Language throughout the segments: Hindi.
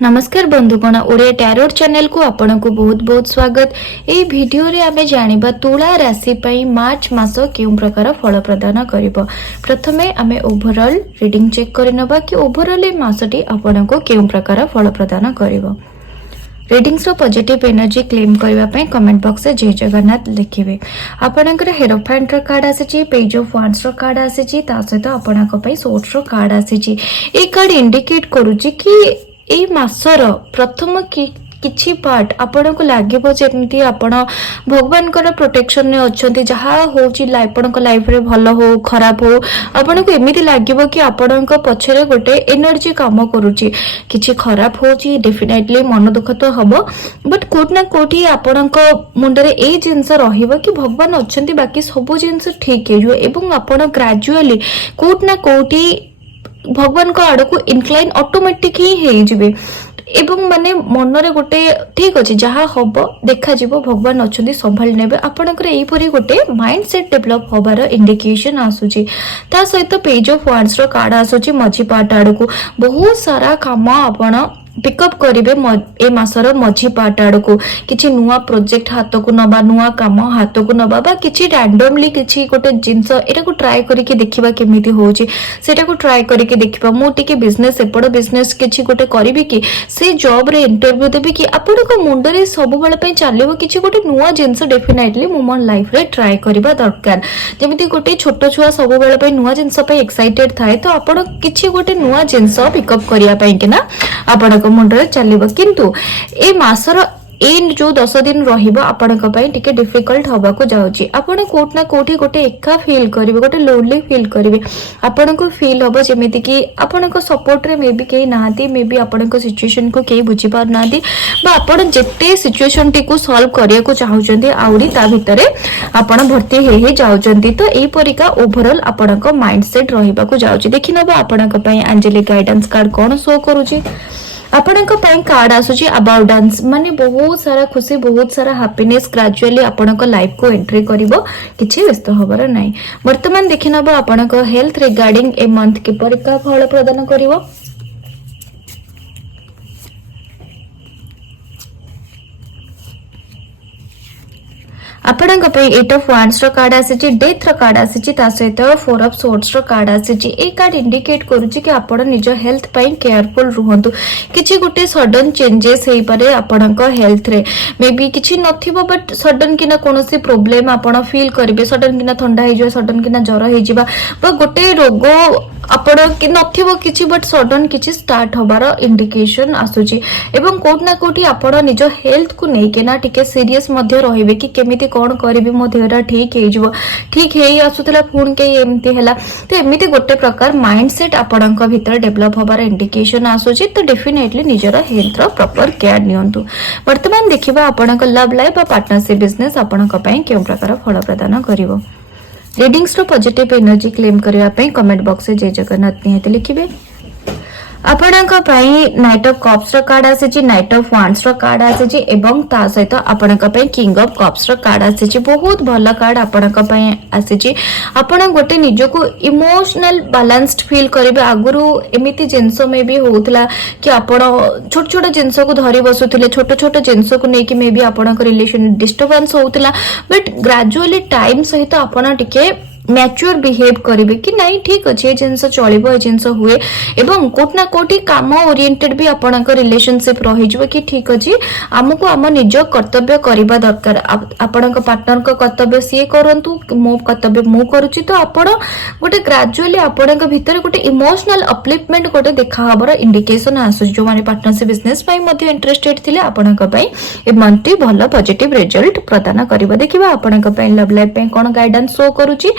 नमस्कार बंधुगण ओडिया टैरोट चैनल को आपन को बहुत बहुत स्वागत। ए वीडियो रे आमे जानिबा तुला राशि पई मार्च मास केउ प्रकार फल प्रदान करिवो। प्रथमे आमे ओवरऑल रीडिंग चेक करिनबा कि ओवरऑल ए मासटी आपन को केउ प्रकार फल प्रदान करिवो। रीडिंग्स रो पॉजिटिव एनर्जी क्लेम करबा पई कमेंट बॉक्स रे जय जगन्नाथ लिखिबे। आपनकर हेरोफाइंट रो कार्ड आसीची, पेज ऑफ वांड्स रो कार्ड आसीची, ता सहित आपनक पई सोर्स रो कार्ड आसीची। ए कार्ड इंडिकेट करूची कि ए मासर प्रथम किछि पार्ट आपन को लागिबो जेमती आपण भगवान कर प्रोटेक्शन ने अछंती। जहा होची आपन को लाइफ रे भलो हो खराब हो आपन को एमिति लागिबो कि आपन को पछरे गोटे एनर्जी काम करूची। किछि खराब होची डेफिनेटली मन दुख तो हबो, बट कोट ना कोठी आपन को मुंडरे ए जिंस रहिबो कि भगवान अछंती, बाकी सब जिंस ठीक हे जो एवं आपन ग्रेजुअली कोट ना कोठी भगवान को आड़ को इनक्लाइन ऑटोमेटिक ही हे जिवे एवं माने मनरे गोटे ठीक अछि जहा हबो देखा जिवो भगवान अछंती संभाल नेबे। आपनकर एई परी गोटे माइंड सेट डेवलप होबार इंडिकेशन आसुची। ता सहित पेज ऑफ वांड्स रो कार्ड आसुची। मझी पार्ट आड़ को बहुत सारा काम आपन पिकअप करिवे ए मासर मझी पार्ट आड़ को। किछि नुवा प्रोजेक्ट हाथ को नबा, नुवा काम हाथ को नबा बा किछि रैंडमली किछि गोटे जिंस एटा को ट्राई करिके देखिबा केमिति होउची, सेटा को ट्राई करिके देखिबा। मो टिके बिजनेस एपड बिजनेस किछि गोटे करिवि कि से जॉब रे इंटरव्यू देबि कि आपण को मुंड रे सब बेले पई चालिबो किछि गोटे नुवा जिंस डेफिनेटली मो मन लाइफ रे ट्राई करिबा दरकार। जेमिति गोटे छोट छुआ सब बेले पई नुवा जिंस पई एक्साइटेड थाए, तो आपण किछि गोटे नुवा जिंस पिकअप करिया पई कि ना आपण मुंडरे चलिबो। किंतु ए मासर एंड जो 10 दिन रहिबो आपन को पई टिके डिफिकल्ट होबा को जाउची। आपन कोट ना कोठी गोटे एका फील करिवे, गोटे लोनली फील करिवे। आपन को फील होबो जेमिति कि आपन को सपोर्ट रे मे बी केही नाहती, मे बी आपन को सिचुएशन को केही बुझी पार नाहती, बा आपन जेते सिचुएशन टी को सॉल्व करिया को चाहुचंती आउरी ता भितरे आपन भर्ती हे जाउचंती। तो एई परिका ओवरऑल आपन को माइंडसेट रहिबा को जाउची। देखिनबा आपन को पई एंजेलिक गाइडेंस कार्ड कोन शो करूची। आपण कार्ड आसुची अबाउट डांस, माने बहुत सारा खुशी बहुत सारा हैप्पीनेस ग्रेजुअली आपण लाइफ को एंट्री करिवो, किछि व्यस्त होबार नाही। वर्तमान देखिनबो आपण हेल्थ रिगार्डिंग ए मंथ के परिका फल प्रदान करिवो। आपण एट ऑफ वांड्स रो कार्ड आसीची, डेथ रो कार्ड आसीची, ता सहित 4 ऑफ सोर्ड्स रो कार्ड आसीची। ए कार्ड इंडिकेट करूची कि आपण निज हेल्थ पई केयरफुल रहंतु। किछि गोटे सडन चेंजेस हेई पारे आपण हेल्थ रे, मे बी किछि नथिबो बट सडन किना कोनोसी प्रॉब्लम आपण फील करिवे। सडन किना ठंडा हे जो, सडन किना ज्वर हे जिबा, बा गोटे रोग आपण कि नथिबो किछि बट सडन किछि स्टार्ट होबार इंडिकेशन आसुची। एवं कोट ना कोठी आपण निज हेल्थ को नै केना टिके सीरियस मध्ये रहिबे कि केमिति कोन करिवि, मो देहरा ठीक हे जिवो, ठीक हेई आसुतला फोन के एमती हला। तो एमिति गोटे प्रकार माइंडसेट आपणक भीतर डेवलप होबार इंडिकेशन आसुची। तो डेफिनेटली निजर हेल्थ रो प्रॉपर केयर नियंतु। वर्तमान देखिबा आपणक लव लाइफ आ पार्टनरशिप बिजनेस आपणक पई केउ प्रकार फल प्रदान करिवो। रीडिंग्स रो पॉजिटिव एनर्जी क्लेम करबा पई कमेंट बॉक्स रे जय जगन्नाथ निहत लिखिबे। आपणक पई नाइट ऑफ कप्स रो कार्ड आसीची, नाइट ऑफ वांड्स रो कार्ड आसीची एवं ता सहित आपणक पई किंग ऑफ कप्स रो कार्ड आसीची। बहुत भला कार्ड आपणक पई आसीची। आपण गोटे निजो को इमोशनल बैलेंस्ड फील करिवे। आगुरु एमिति जिंस मे भी होतला कि आपण छोट छोट जिंस को धरि बसुथिले, छोट छोट जिंस को नेकी मे भी आपणक रिलेशन डिस्टर्बेंस होतला, बट ग्रेजुअली टाइम सहित आपण टिके मैच्योर बिहेव करिवे कि नहीं ठीक अच्छे जिनस चलिबो, ए जिनस हुए एवं कोट ना कोटी काम ओरिएंटेड भी आपनक रिलेशनशिप रहि जबो कि ठीक अछि। हमको हम निज कर्तव्य करिबा दरकार। आपनक पार्टनर को कर्तव्य सी करंतु, मो कर्तव्य मु करूची। तो आपण गोटे ग्रेजुअली आपनक भीतर गोटे इमोशनल अपलिफ्टमेंट गोटे देखा हबर इंडिकेशन आसु। जो माने पार्टनरशिप बिजनेस पई मध्ये इंटरेस्टेड थिले आपनक पई ए मंथली भलो पॉजिटिव रिजल्ट प्रदान करिबो। देखिबा आपनक पई लव लाइफ पई कोन गाइडेंस शो करूची।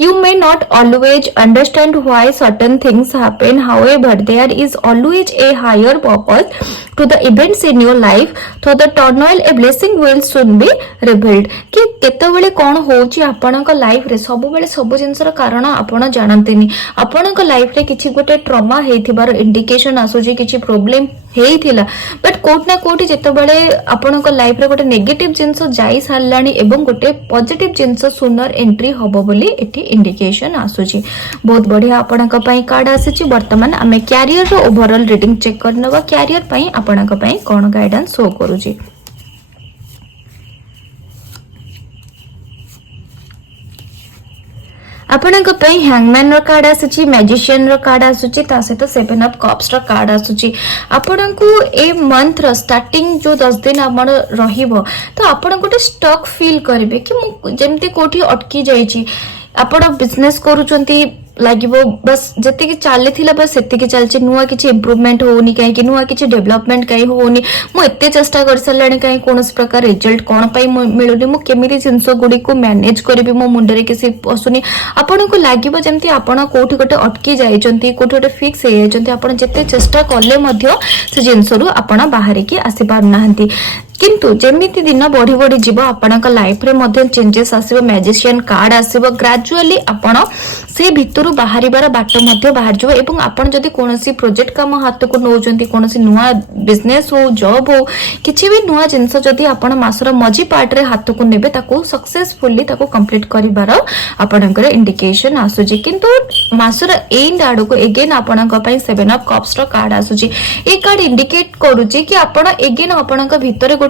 You may not always understand why certain things happen. However, there is always a higher purpose to the events in your life. So the turmoil, a blessing will soon be revealed. कि केतेबेले कोन होची आपनक लाइफ रे, सब बेले सब जिंसर कारण आपण जानतेनी। आपनक लाइफ रे किछि गोटे ट्रॉमा हेथिबार इंडिकेशन आसुची, किछि प्रॉब्लम हेइथिला, बट कोट ना कोठी जेतेबेले आपनक लाइफ रे गोटे नेगेटिव जिंस जाई सारलानी एवं गोटे पॉजिटिव जिंस सुनर एंट्री होबो बोली एठी इंडिकेशन आसुची। बहुत बढ़िया आपणक पई कार्ड आसीची। वर्तमान आमे कैरियर रो ओवरऑल रीडिंग चेक करनवा। कैरियर पई आपणक पई कोन गाइडेंस शो करूची। आपणक पई हैंगमैन रो कार्ड आसीची, मैजिशियन रो कार्ड आसूची, ता सहित 7 ऑफ कप्स रो कार्ड आसूची। आपणकू ए मंथ रो स्टार्टिंग जो 10 दिन आपण रहिबो तो आपण गोटे स्टक फील करिवे कि मु जेमती कोठी अटकी जाईची। आपण बिजनेस करूचंती लागिवो बस जति चली थिला बस सेति चलछि, नुआ किछि इंप्रूवमेंट होउनी काहे कि नुआ किछि डेवलपमेंट काहे होउनी, मु एते चेष्टा कर सलाणी काहे कोनस प्रकार रिजल्ट कोन पई मिलुनी, मु केमिति जिंस गुडी को मैनेज करबी, मो मुंडरे किसी पसुनी। आपण को लागिवो जेमति आपण कोठी गोटे अटकी जाइचंती, कोठी गोटे फिक्स हे जाइचंती, आपण जते चेष्टा करले मध्य से जिंसरु आपण बाहर की आसी पार नाहंती। किंतु जेमिति दिन बढ़ी बढ़ी जीव आपणक लाइफ रे मध्य चेंजेस आसीबो। मैजिशियन कार्ड आसीबो, ग्रेजुअली आपण से भितरु बाहरिबार बाट मध्य बाहर जीव। एवं आपण जदि कोनोसी प्रोजेक्ट काम हाथ को नौचंती, कोनोसी नुआ बिजनेस हो, जॉब हो, किछि भी नुआ जिंस जदि आपण मासर मझी पार्ट रे हाथ को नेबे ताको सक्सेसफुली ताको कंप्लीट करिबार आपणकर इंडिकेशन आसुची। किंतु मासर एंड आडो को अगेन आपणक पई 7 ऑफ कप्स रो कार्ड आसुची। ए कार्ड इंडिकेट करूची कि आपण अगेन आपणक भितर गोटे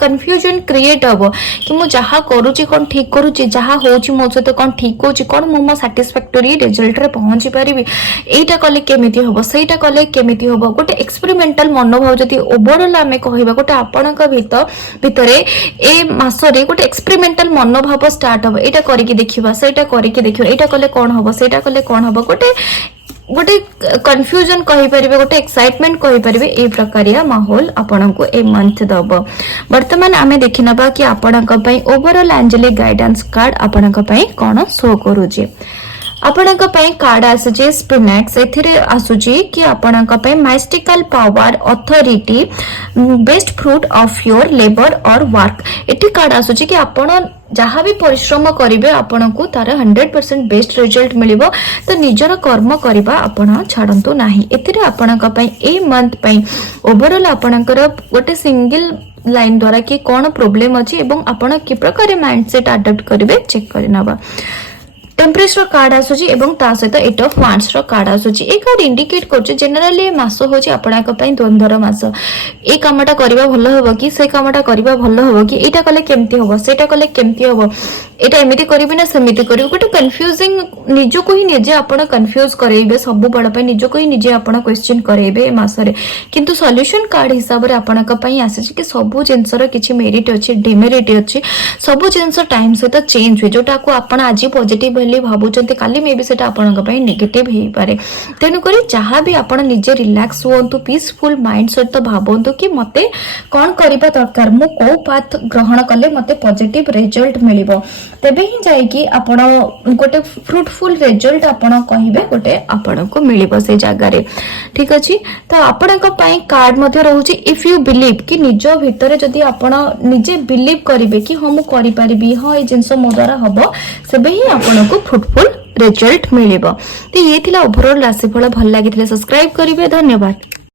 कंफ्यूजन क्रिएट हबो कि मु जहा करूची कोन ठीक करूची, जहा होची मो सहित कोन ठीक होची, कोन मो सैटिस्फैक्टरी रिजल्ट रे पहुंची परिबी, एटा कले केमिति हबो, सेटा कले केमिति हबो। गोटे एक्सपेरिमेंटल मनोभाव जति ओवरऑल आमे कहिबा गोटे आपणक भितरे ए मासरे गोटे एक्सपेरिमेंटल मनोभाव स्टार्ट हबो। एटा करिकि देखिबा, सेटा करिकि देखिबा, एटा कले कोन हबो, सेटा कले कोन हबो, गोटे कंफ्यूजन कहि परिबे, गोटे एक्साइटमेंट कहि परिबे। ए प्रकारिया माहौल आपनको ए मंथ दब। वर्तमान आमे देखिनबा कि आपनक पई ओवरऑल एंजेलिक गाइडेंस कार्ड आपनक पई कोन शो करूची। आपनक पई कार्ड आसुची स्पिनेक्स, एथिरे आसुची कि आपनक पई mystical power, authority, best fruit of your labour और वर्क। एठी कार्ड आसुची कि आपण जहाँ भी परिश्रम करेंगे आपण को तार 100% बेस्ट रिजल्ट मिलिबो। तो निजर कर्म करबा आपण छाड़ंतु नाही। एथिरे आपणक पई ए मंथ पई ओवरऑल आपणकर गोटे सिंगल लाइन द्वारा कि कोन प्रॉब्लम अछि एवं आपण कि प्रकार माइंडसेट अडॉप्ट करिवे चेक करनबा। टेम्परेचर रो कार्ड आसुची एवं ता सहित 8 ऑफ वांड्स रो कार्ड आसुची। ए कार्ड इंडिकेट करछ जनरली मास होची आपणाक पई द्वंद्वर मास। ए कामटा करबा भलो हबो कि से कामटा करबा भलो हबो कि एटा कले केमती हबो, सेटा कले केमती हबो, एटा एमिति करबी ना समिति करबी। गोटे कंफ्यूजिंग निजो को ही निजे आपण कंफ्यूज करैबे, सब बड़ पई निजो को ही निजे आपण क्वेश्चन करैबे मासरे। किंतु सॉल्यूशन कार्ड हिसाब रे आपणाक पई आसीची कि सब जिंसर किछि मेरिट अछि, डिमेरिट अछि, सब जिंस टाइम सहित चेंज हो। जोटा को आपण आज पॉजिटिव भावुंट काली मे भी सेटा आपणक पई नेगेटिव हे पारे। तेनु करी जहां भी आपण निजे रिलैक्स होंतु, पीसफुल माइंड सहित भावंतु कि मते कोन करिबा दरकार, मु को पाथ ग्रहण कले मते पॉजिटिव रिजल्ट मिलिबो, तेबे ही जाय कि आपण गोटे फ्रूटफुल रिजल्ट आपण कहिबे गोटे आपण को मिलिबो से जागा रे। ठीक अछि। तो आपणक पई कार्ड मध्ये रहउची इफ यू बिलीव कि निज भितरे जदी आपण निजे बिलीव करिवे कि हम करि परिबी, हां ए जिंस मो द्वारा हबो, सेबे ही आपण को फ्रूटफुल रिजल्ट मिलिबो। तो ये थिला ओवरऑल राशिफल। भल लागिथिले सब्सक्राइब करिवे। धन्यवाद।